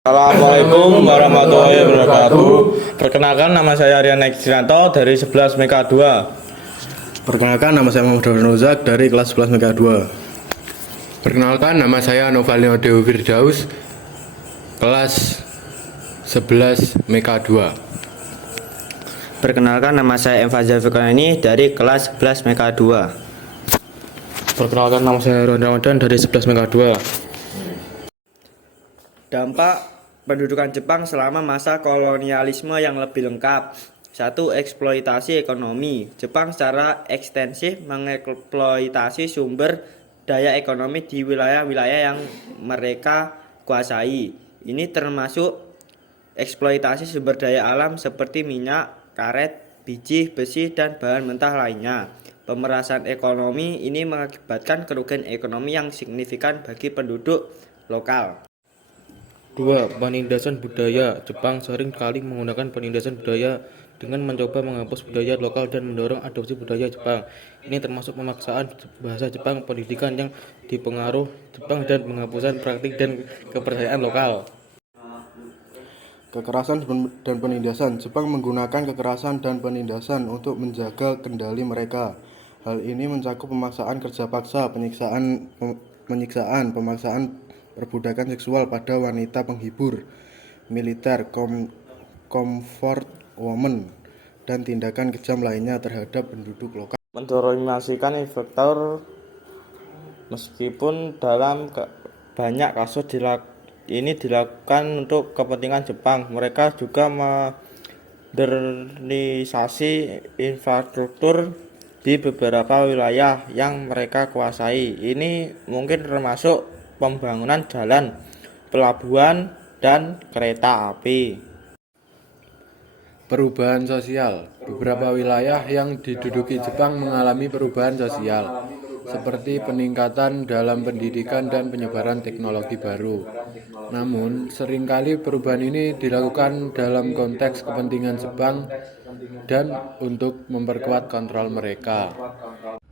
Assalamualaikum warahmatullahi wabarakatuh. Perkenalkan, nama saya Aryan Ekstrianto dari 11 Meka 2. Perkenalkan, nama saya Muhammad Rozak dari kelas 11 Mega 2. Perkenalkan, nama saya Novalino Dewi Firdaus, kelas 11 Meka 2. Perkenalkan, nama saya M. Fazal Fikrani dari kelas 11 Meka 2. Perkenalkan, nama saya Ron Ramadan dari 11 Mega 2. Dampak pendudukan Jepang selama masa kolonialisme yang lebih lengkap. 1. Eksploitasi ekonomi. Jepang secara ekstensif mengeksploitasi sumber daya ekonomi di wilayah-wilayah yang mereka kuasai. Ini termasuk eksploitasi sumber daya alam seperti minyak, karet, biji, besi, dan bahan mentah lainnya. Pemerasan ekonomi ini mengakibatkan kerugian ekonomi yang signifikan bagi penduduk lokal. 2. Penindasan budaya. Jepang sering kali menggunakan penindasan budaya dengan mencoba menghapus budaya lokal dan mendorong adopsi budaya Jepang. Ini termasuk pemaksaan bahasa Jepang, pendidikan yang dipengaruh Jepang, dan penghapusan praktik dan kepercayaan lokal. Kekerasan dan penindasan. Jepang menggunakan kekerasan dan penindasan untuk menjaga kendali mereka. Hal ini mencakup pemaksaan kerja paksa, penyiksaan, pemaksaan perbudakan seksual pada wanita penghibur, militer, comfort woman, dan tindakan kejam lainnya terhadap penduduk lokal. Mendominasikan investor, meskipun dalam banyak kasus ini dilakukan untuk kepentingan Jepang. Mereka juga modernisasi infrastruktur di beberapa wilayah yang mereka kuasai. Ini mungkin termasuk pembangunan jalan, pelabuhan, dan kereta api. Perubahan sosial. Beberapa wilayah yang diduduki Jepang mengalami perubahan sosial, seperti peningkatan dalam pendidikan dan penyebaran teknologi baru. Namun, seringkali perubahan ini dilakukan dalam konteks kepentingan Jepang dan untuk memperkuat kontrol mereka.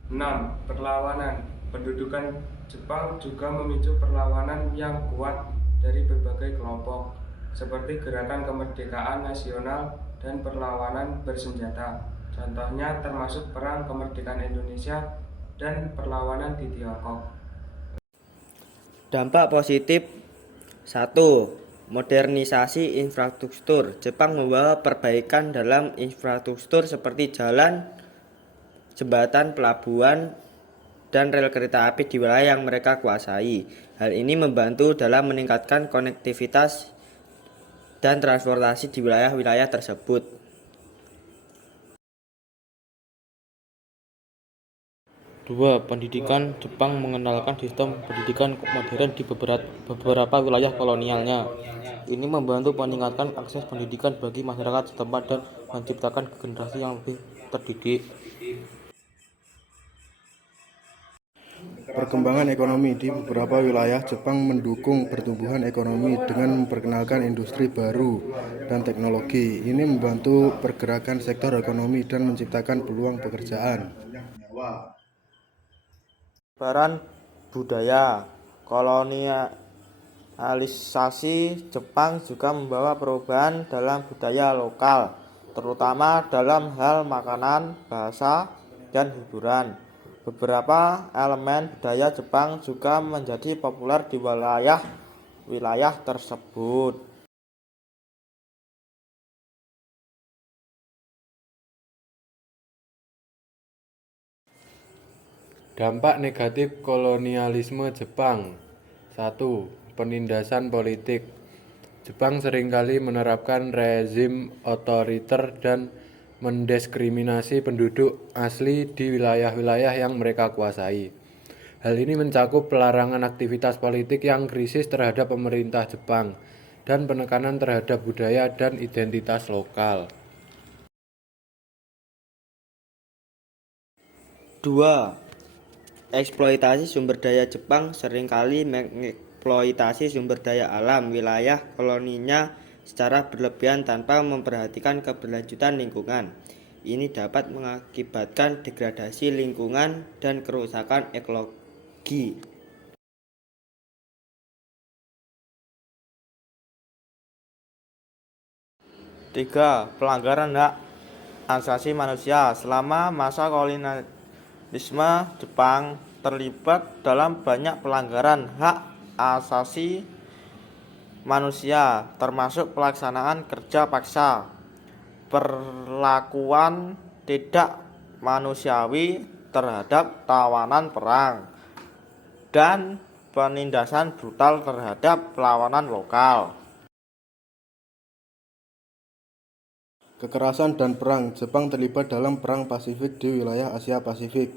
6. Perlawanan. Pendudukan Jepang juga memicu perlawanan yang kuat dari berbagai kelompok, seperti gerakan kemerdekaan nasional dan perlawanan bersenjata. Contohnya termasuk Perang Kemerdekaan Indonesia dan perlawanan di Tiongkok. Dampak positif. 1. Modernisasi infrastruktur. Jepang membawa perbaikan dalam infrastruktur seperti jalan, jembatan, pelabuhan, dan rel kereta api di wilayah yang mereka kuasai. Hal ini membantu dalam meningkatkan konektivitas dan transportasi di wilayah-wilayah tersebut. 2. Pendidikan. Jepang mengenalkan sistem pendidikan modern di beberapa wilayah kolonialnya. Ini membantu meningkatkan akses pendidikan bagi masyarakat setempat dan menciptakan generasi yang lebih terdidik. Perkembangan ekonomi. Di beberapa wilayah, Jepang mendukung pertumbuhan ekonomi dengan memperkenalkan industri baru dan teknologi. Ini membantu pergerakan sektor ekonomi dan menciptakan peluang pekerjaan. Peran budaya. Kolonialisasi Jepang juga membawa perubahan dalam budaya lokal, terutama dalam hal makanan, bahasa, dan hiburan. Beberapa elemen budaya Jepang juga menjadi populer di wilayah tersebut. Dampak negatif kolonialisme Jepang. 1. Penindasan politik. Jepang seringkali menerapkan rezim otoriter dan mendiskriminasi penduduk asli di wilayah-wilayah yang mereka kuasai. Hal ini mencakup pelarangan aktivitas politik yang krisis terhadap pemerintah Jepang dan penekanan terhadap budaya dan identitas lokal. 2. Eksploitasi sumber daya. Jepang seringkali mengeksploitasi sumber daya alam wilayah koloninya secara berlebihan tanpa memperhatikan keberlanjutan lingkungan. Ini dapat mengakibatkan degradasi lingkungan dan kerusakan ekologi. 3. Pelanggaran hak asasi manusia. Selama masa kolonialisme, Jepang terlibat dalam banyak pelanggaran hak asasi manusia, termasuk pelaksanaan kerja paksa, perlakuan tidak manusiawi terhadap tawanan perang, dan penindasan brutal terhadap perlawanan lokal. Kekerasan dan perang. Jepang terlibat dalam Perang Pasifik di wilayah Asia Pasifik,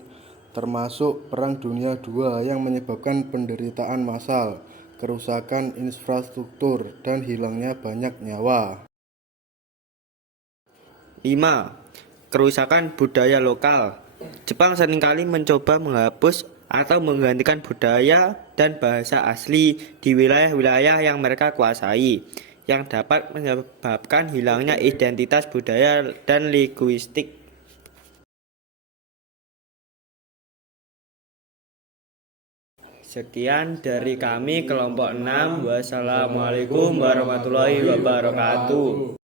termasuk Perang Dunia II yang menyebabkan penderitaan massal, kerusakan infrastruktur, dan hilangnya banyak nyawa. 5. Kerusakan budaya lokal. Jepang seringkali mencoba menghapus atau menggantikan budaya dan bahasa asli di wilayah-wilayah yang mereka kuasai, yang dapat menyebabkan hilangnya identitas budaya dan linguistik. Sekian dari kami kelompok 6. Wassalamualaikum warahmatullahi wabarakatuh.